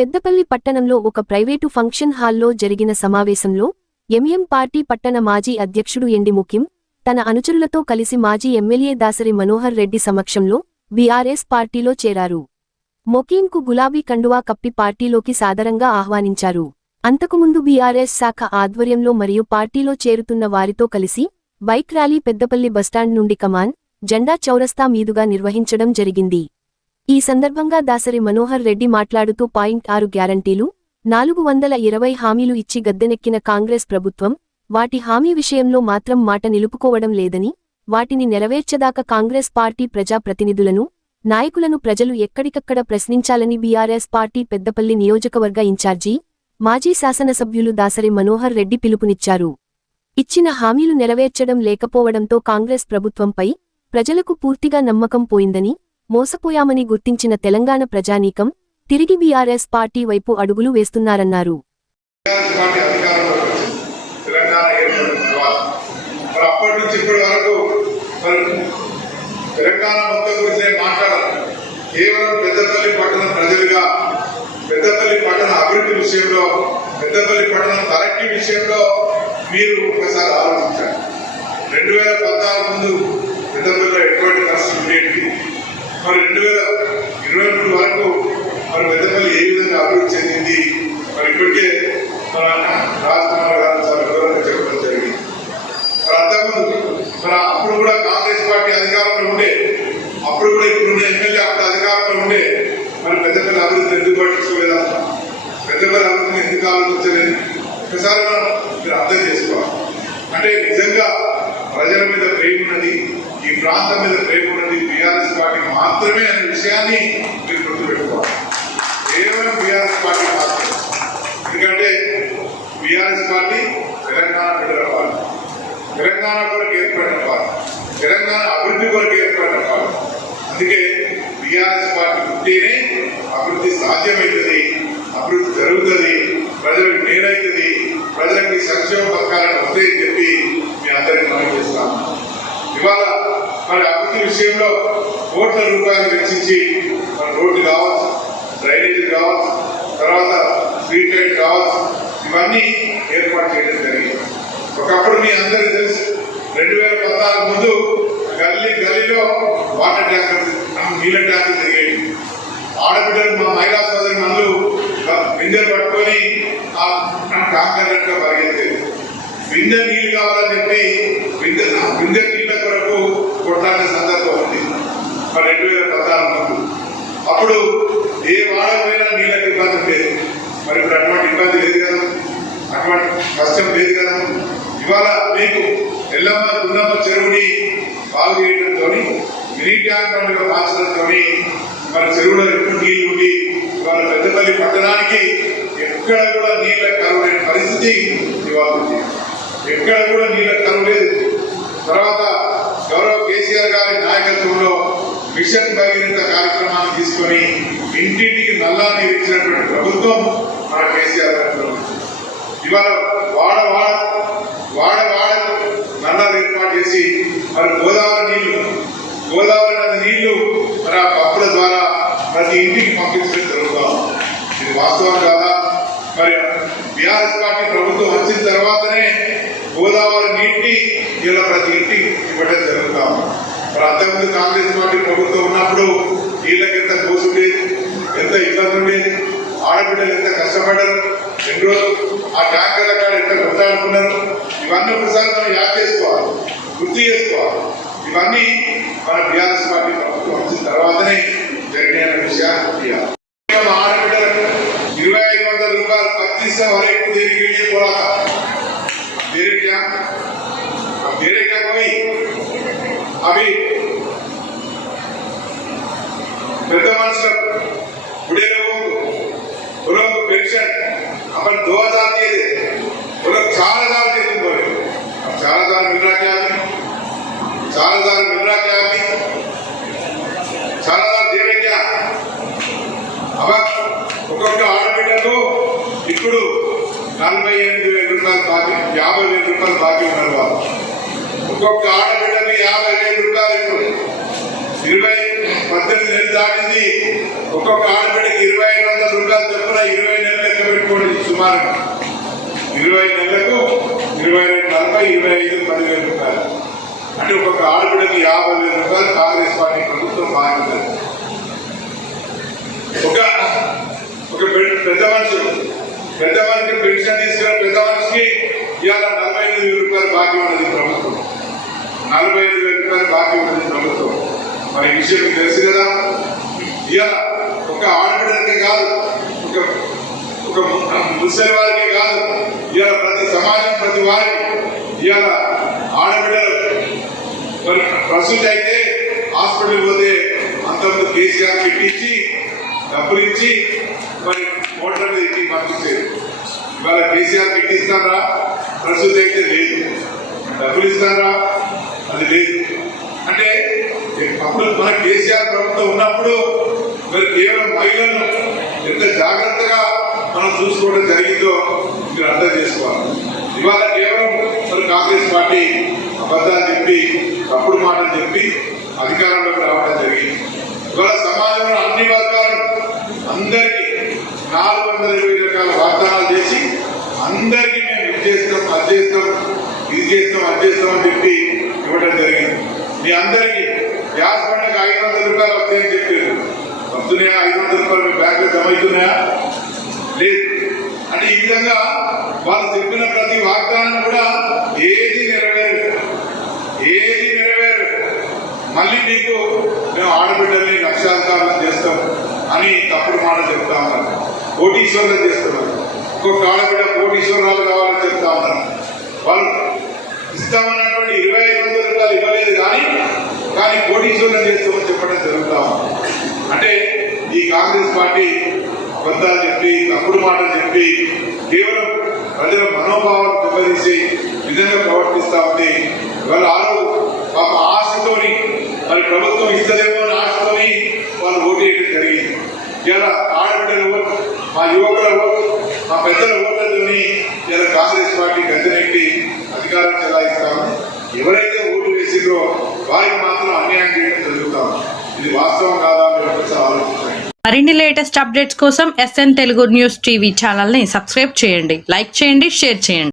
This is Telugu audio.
పెద్దపల్లి పట్టణంలో ఒక ప్రైవేటు ఫంక్షన్ హాల్లో జరిగిన సమావేశంలో ఎంఎం పార్టీ పట్టణ మాజీ అధ్యక్షుడు ఎండి ముఖ్యం తన అనుచరులతో కలిసి మాజీ ఎమ్మెల్యే దాసరి మనోహర్ రెడ్డి సమక్షంలో బీఆర్ఎస్ పార్టీలో చేరారు. మొకీన్కు గులాబీ కండువా కప్పి పార్టీలోకి సాదరంగా ఆహ్వానించారు. అంతకుముందు బీఆర్ఎస్ శాఖ ఆధ్వర్యంలో మరియు పార్టీలో చేరుతున్న వారితో కలిసి bike rally Peddapalli bus stand నుండి కమాన్ జెండా చౌరస్తా మీదుగా నిర్వహించడం జరిగింది. ఈ సందర్భంగా దాసరి మనోహర్ రెడ్డి మాట్లాడుతూ పాయింట్ ఆరు గ్యారంటీలు నాలుగు వందల ఇరవై హామీలు ఇచ్చి గద్దెనెక్కిన కాంగ్రెస్ ప్రభుత్వం వాటి హామీ విషయంలో మాత్రం మాట నిలుపుకోవడం లేదని వాటిని నెరవేర్చదాకా కాంగ్రెస్ పార్టీ ప్రజాప్రతినిధులను నాయకులను ప్రజలు ఎక్కడికక్కడ ప్రశ్నించాలని బీఆర్ఎస్ పార్టీ పెద్దపల్లి నియోజకవర్గ ఇన్ఛార్జీ మాజీ శాసనసభ్యులు దాసరి మనోహర్ రెడ్డి పిలుపునిచ్చారు. ఇచ్చిన హామీలు నెరవేర్చడం లేకపోవడంతో కాంగ్రెస్ ప్రభుత్వంపై ప్రజలకు పూర్తిగా నమ్మకం పోయిందని మోసపోయామని గుర్తించిన తెలంగాణ ప్రజానీకం తిరిగి బీఆర్ఎస్ పార్టీ వైపు అడుగులు వేస్తున్నారన్నారు. తెలంగాణ మొత్తం గురించి మాట్లాడాలి. కేవలం పెద్దపల్లి పట్టణ ప్రజలుగా పెద్దపల్లి పట్టణ అభివృద్ధి విషయంలో పెద్దపల్లి విషయంలో మీరు ఒకసారి రెండు వేల పద్నాలుగు ముందు పెద్దపల్లిలో ఎటువంటి పరిస్థితి ఉండేది? మరి రెండు వేల ఇరవై మూడు వరకు మరి పెద్దపల్లి ఏ విధంగా అభివృద్ధి చెందింది? మరి ఇప్పటికే మన రాజకుమార్ గారు చాలా వివరంగా చెప్పడం జరిగింది. మరి అంతకుముందు మరి అప్పుడు కూడా కాంగ్రెస్ పార్టీ అధికారంలో ఉండే అప్పుడు కూడా ఇప్పుడున్న ఎమ్మెల్యే అప్పుడు అధికారంలో ఉండే మరి పెద్దపల్లి అభివృద్ధి ఎందుకు పట్టించుకోలేదా? పెద్దపల్లి అభివృద్ధిని ఎందుకు ఆలోచించలేదు? ఒకసారి మనం మీరు అర్థం చేసుకోవాలి. అంటే నిజంగా ప్రజల మీద ప్రేమ ఉన్నది ఈ ప్రాంతం మీద ప్రేమ ఉన్నది బీఆర్ఎస్ పార్టీ మాత్రమే అనే విషయాన్ని మీరు గుర్తుపెట్టుకోవాలి. కేవలం బీఆర్ఎస్ పార్టీ మాత్రమే. ఎందుకంటే బీఆర్ఎస్ పార్టీ తెలంగాణ బిడ్డల పార్టీ. తెలంగాణ కొరకు ఏర్పడిన పార్టీ. తెలంగాణ అభివృద్ధి కొరకు ఏర్పడిన పార్టీ. అందుకే బీఆర్ఎస్ పార్టీ ఉంటేనే అభివృద్ధి సాధ్యమవుతుంది అభివృద్ధి జరుగుతుంది ప్రజలకు మేలవుతుంది ప్రజలకి సంక్షేమ పథకాలను వస్తాయని చెప్పి మీ అందరికీ మనం చేస్తాము ఇవాళ మరి అభివృద్ధి విషయంలో కోట్ల రూపాయలు వెచ్చించి మన రోడ్లు కావచ్చు డ్రైనేజీ కావచ్చు తర్వాత స్ట్రీట్ లైట్ కావచ్చు ఇవన్నీ ఏర్పాటు చేయడం జరిగింది. ఒకప్పుడు మీ అందరికీ తెలుసు రెండు వేల పద్నాలుగు ముందు గల్లీ గల్లీలో వాటర్ ట్యాంకర్ నీళ్ళ ట్యాంకర్ తిరిగేవి. ఆడబిడ్డలు మా మహిళా సోదరి మనులు బిందెలు పట్టుకొని ఆ ట్యాంకర్ లెక్క పరిగెత్తేది. బిందె నీళ్ళు కావాలని చెప్పి బిందె బిందె నీళ్ళ కొరకు కొట్లాడిన సందర్భం ఉంది మరి రెండు వేల పద్నాలుగు అప్పుడు ఏ వాడకపోయినా నీళ్ళకి ఇబ్బంది లేదు. మరి ఇప్పుడు అటువంటి ఇబ్బంది లేదు కదా. అటువంటి కష్టం లేదు కదా. ఇవాళ మీకు ఎల్లమ్మ దున్నమ్మ చెరువుని బాగు చేయడంతో మినీ ట్యాంక్ పండుగ మార్చడంతో మన చెరువులో ఎప్పుడు నీళ్ళు ఉండి ఇవాళ పెద్దపల్లి పట్టణానికి ఎక్కడ కూడా నీళ్ళ కరువు లేని పరిస్థితి ఇవాళ ఉంది. ఎక్కడ కూడా నీళ్ళ కరువు లేదు. తర్వాత గౌరవ కేసీఆర్ గారి నాయకత్వంలో మిషన్ భగీరథ కార్యక్రమాన్ని తీసుకొని ఇంటింటికి నల్లా నీరు ఇచ్చినటువంటి ప్రభుత్వం మన కేసీఆర్ గారి ఇవాళ వాడ వాడ వాడ వాడ నల్లాలు ఏర్పాటు చేసి మరి గోదావరి నీళ్ళు గోదావరి నది నీళ్ళు మరి ఆ పప్పుల ద్వారా ప్రతి ఇంటికి పంపించడం జరుగుతాం ఇది వాస్తవం కాదా? మరి బీఆర్ఎస్ పార్టీ ప్రభుత్వం వచ్చిన తర్వాతనే గోదావరి నీటిని ఇలా ప్రతి ఇంటికి ఇవ్వడం జరుగుతాం మరి అంతకుముందు కాంగ్రెస్ పార్టీ ప్రభుత్వం ఉన్నప్పుడు వీళ్ళకి ఎంత కోసుండే ఎంత ఇబ్బంది ఉండేది ఆడబిడ్డలు ఎంత కష్టపడ్డారు ఎన్ని రోజులు ఆ ట్యాంకర్ల కాడ ఎంత కొట్లాడుకున్నారు ఇవన్నీ ఒకసారి మనం యాద్ చేసుకోవాలి గుర్తు చేసుకోవాలి. ఇవన్నీ మన బీఆర్ఎస్ పార్టీ ప్రభుత్వం వచ్చిన తర్వాతనే జరిగిన విషయాలు పెద్ద మనుషులు. గుడేరవు ఉలకు పెన్షన్. అప్పుడు దోహదాలు చేయదు ఉలకు చాలా దారులు చేస్తుంది చాలా దారులు మిగతా చేయాలి చాలా దారులు మిగతా చేయాలి చాలా దారులు దేవేజ్ఞ ఒక్కొక్క ఆడబిడ్డకు ఇప్పుడు నలభై ఎనిమిది వేల రూపాయలు బాకీ యాభై వేల రూపాయలు బాకీ ఉన్నారు వాళ్ళు. ఒక్కొక్క ఆడబిడ్డకు యాభై వేల రూపాయలు ఇప్పుడు ఇరవై పద్దెనిమిది నెలలు దాటింది. ఒక్కొక్క ఆడబిడ్డకి ఇరవై ఐదు వందల రూపాయలు చొప్పున ఇరవై నెలలు లెక్క పెట్టుకోండి సుమారు ఇరవై నెలలకు ఇరవై రెండు నలభై ఇరవై ఐదు పదివేల రూపాయలు. అంటే ఒక్కొక్క ఆడబిడ్డకి యాభై వేల రూపాయలు కాంగ్రెస్ పార్టీ ప్రభుత్వం బాగుంటుంది ఒక ఒక పెద్ద- మనిషి పెద్ద మనిషికి పెన్షన్ తీసుకున్న పెద్ద మనిషికి ఇవాళ నలభై ఐదు వేల రూపాయలు బాకీ ఉన్నది ప్రభుత్వం. నలభై ఐదు వేల రూపాయలు బాకీ ఉన్నది ప్రభుత్వం మరి ఈ విషయం తెలుసు కదా? ఇక ఒక ఆడబిడ్డలకే కాదు ఒక ఒక ముసలి వారికి కాదు ఇవాళ ప్రతి సమాజం ప్రతి వారికి ఇవాళ ఆడబిడ్డలు. మరి ప్రసూతి అయితే హాస్పిటల్ పోతే అంతకు కేసీఆర్ పెట్టించి డబ్బులు ఇచ్చి మరి మోటార్ మీద ఎక్కి పంపించేది ఇవాళ కేసీఆర్ పెట్టిస్తారా ప్రసూతి అయితే లేదు. డబ్బులు ఇస్తారా అది లేదు. మన కేసీఆర్ ప్రభుత్వం ఉన్నప్పుడు మరి కేవలం మహిళలను ఎంత జాగ్రత్తగా మనం చూసుకోవడం జరిగిందో మీరు అర్థం చేసుకోవాలి. ఇవాళ కేవలం మరి కాంగ్రెస్ పార్టీ అబద్ధాలు చెప్పి తప్పుడు మాటలు చెప్పి అధికారంలోకి రావడం జరిగింది. ఇవాళ సమాజంలో అన్ని వర్గాలను అందరికీ నాలుగు వందల ఇరవై రకాల వాగ్దానాలు చేసి అందరికీ మేము ఇది చేస్తాం అది చేస్తాం ఇది చేస్తాం అది చేస్తాం అని చెప్పి ఇవ్వడం జరిగింది. మీ అందరికీ గ్యాస్ ఐదు వందల రూపాయలు వస్తాయని చెప్పారు. వస్తున్నాయా? ఐదు వందల రూపాయలు మీ బ్యాంకు జమ అవుతున్నాయా? లేదు. అంటే ఈ విధంగా వాళ్ళు చెప్పిన ప్రతి వాగ్దానం కూడా ఏది నెరవేరు ఏది నెరవేరు మళ్ళీ మీకు మేము ఆడబిడ్డల్ని లక్షాధికారులు చేస్తాం అని తప్పుడు మాట చెప్తా ఉన్నారు కోటీశ్వరులు చేస్తున్నారు ఇంకొక ఆడబిడ్డ కోటీశ్వరాలు కావాలని చెప్తా ఉన్నారు వాళ్ళు ఇస్తామని ఇరవై ఐదు వందల రూపాయలు ఇవ్వలేదు కానీ కానీ కోటీశ్వరులు చేస్తామని చెప్పడం జరుగుతా అంటే ఈ కాంగ్రెస్ పార్టీ అబద్ధాలు చెప్పి తప్పుడు మాటలు చెప్పి కేవలం ప్రజల మనోభావాలు దెబ్బతీసి నిజంగా ప్రవర్తిస్తా ఉంది. వాళ్ళ ఆరు పాప ఆశతోని మరి ప్రభుత్వం ఇస్తలేమో అని ఆశతోని వాళ్ళు ఓటు వేయడం జరిగింది. ఇలా ఆడబిడ్డలు మా యువకుల మా పెద్దల ఓటర్లని ఇలా కాంగ్రెస్ పార్టీ గద్దెనెట్టి అధికారం చెలాయిస్తామని ఎవరైతే ఓటు వేసిందో వారికి మాత్రం అన్యాయం చేయడం జరుగుతాం ఇది వాస్తవం కాదా మీరు ఒకసారి ఆలోచించండి. మరిన్ని లేటెస్ట్ అప్డేట్స్ కోసం ఎస్ఎన్ తెలుగు న్యూస్ టీవీ ఛానల్ని సబ్స్క్రైబ్ చేయండి. లైక్ చేయండి షేర్ చేయండి.